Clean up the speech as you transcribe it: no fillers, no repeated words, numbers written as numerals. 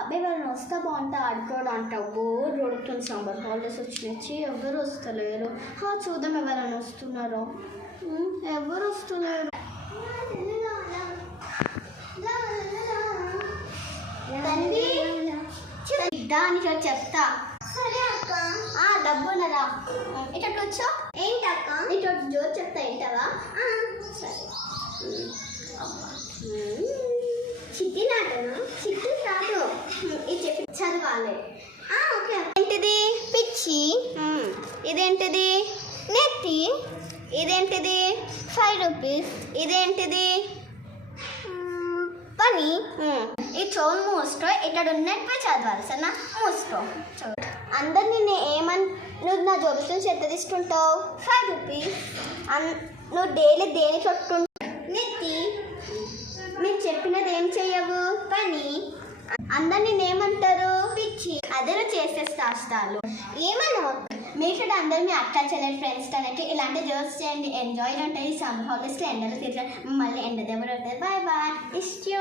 అబ్బాయి వాళ్ళని వస్తా బాగుంటా ఆడుకోవడం అంటావు. బోర్ కొడుతుంది. సమ్మర్ హాలిడేస్ వచ్చినాయి. ఎవరు వస్తలేరు. చూద్దాం ఎవరైనా వస్తున్నారో. ఎవరు వస్తున్నారు. దానికి చెప్తా. సరే అక్క. డబ్బున్నరా ఇటు వచ్చా. ఏంటి అక్క? ఇటు జోరు చెప్తా ఏంటవా? సరే. చిట్టి నాటను. చిట్టి కాదు, ఇది చెప్పి చదవాలి. ఓకే. ఏంటిది? పిచ్చి. ఇదేంటిది? నెత్తి. ఇదేంటిది? 5 రూపీస్. ఇదేంటిది? పని. ఈ చోలు మూసుకో. ఇక్కడ ఉన్నట్టు చదవాలి. సరేనా? మూసుకో. చూడు, అందరు నిన్ను ఏమని నువ్వు నా జోబుతో ఎంత తీసుకుంటావు? 5 రూపీస్. నువ్వు డైలీ దేని చుట్టుంటావు? నెత్తి. మీరు చెప్పినది ఏం చెయ్యవు? పని. అందరు నేనేమంటారు? పిచ్చి. అదే నువ్వు చేసే శాస్త్రాలు. ఏమన్నా మీకు కూడా అందరూ మీ అక్క చెల్లెలు ఫ్రెండ్స్ తనకి ఇలాంటి జోక్స్ చేయండి. ఎంజాయ్ ఉంటాయి. సమ్మర్ హాలిడేస్లో ఎండలు తీర్చాలి. మళ్ళీ ఎండ దెబ్బలు ఉంటుంది. Bye bye. ఇష్టం.